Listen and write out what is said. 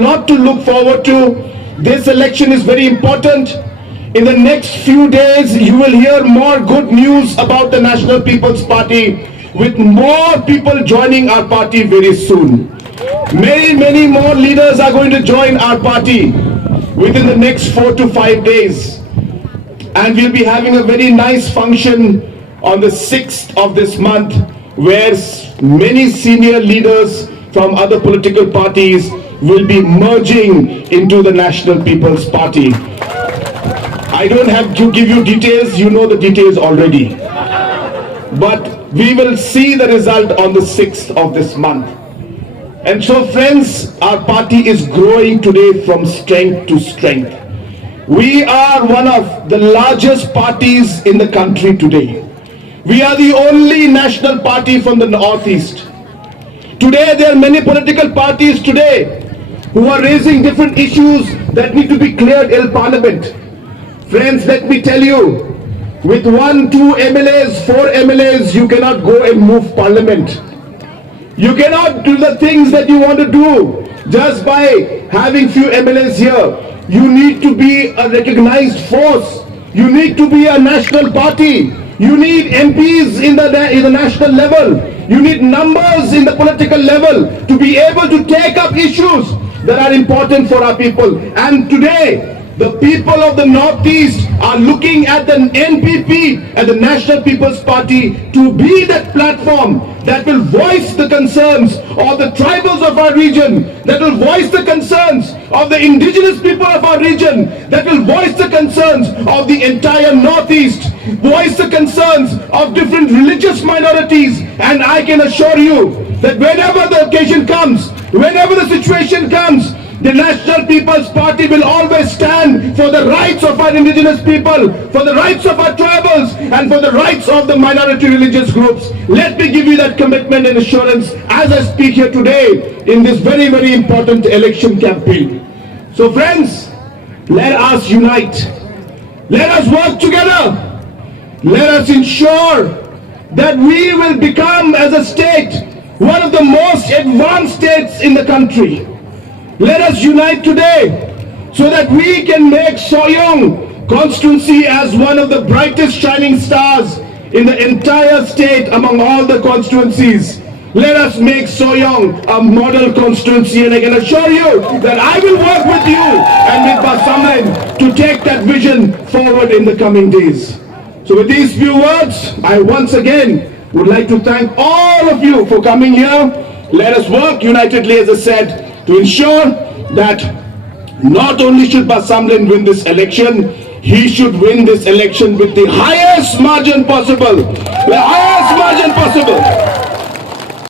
lot to look forward to. This election is very important. In the next few days, you will hear more good news about the National People's Party, with more people joining our party very soon. Many more leaders are going to join our party within the next 4 to 5 days. And we'll be having a very nice function on the 6th of this month, where many senior leaders from other political parties will be merging into the National People's Party. I don't have to give you details, you know the details already. But we will see the result on the 6th of this month. And so friends, our party is growing today from strength to strength. We are one of the largest parties in the country today. We are the only national party from the Northeast. Today there are many political parties today who are raising different issues that need to be cleared in Parliament. Friends, let me tell you, with 1, 2 MLAs, 4 MLAs, you cannot go and move Parliament. You cannot do the things that you want to do just by having few MLAs here. You need to be a recognized force. You need to be a national party. You need MPs in the national level. You need numbers in the political level to be able to take up issues that are important for our people. And today, the people of the Northeast are looking at the NPP, at the National People's Party, to be that platform that will voice the concerns of the tribals of our region, that will voice the concerns of the indigenous people of our region, that will voice the concerns of the entire Northeast, voice the concerns of different religious minorities. And I can assure you that whenever the occasion comes, whenever the situation comes, the National People's Party will always stand for the rights of our indigenous people, for the rights of our tribals, and for the rights of the minority religious groups. Let me give you that commitment and assurance as I speak here today in this very important election campaign. So friends, let us unite. Let us work together. Let us ensure that we will become, as a state, one of the most advanced states in the country. Let us unite today so that we can make Soyang constituency as one of the brightest shining stars in the entire state among all the constituencies. Let us make Soyang a model constituency, and I can assure you that I will work with you and with Basamlin to take that vision forward in the coming days. So with these few words, I once again would like to thank all of you for coming here. Let us work unitedly, as I said, to ensure that not only should Basamlin win this election, he should win this election with the highest margin possible. The highest margin possible.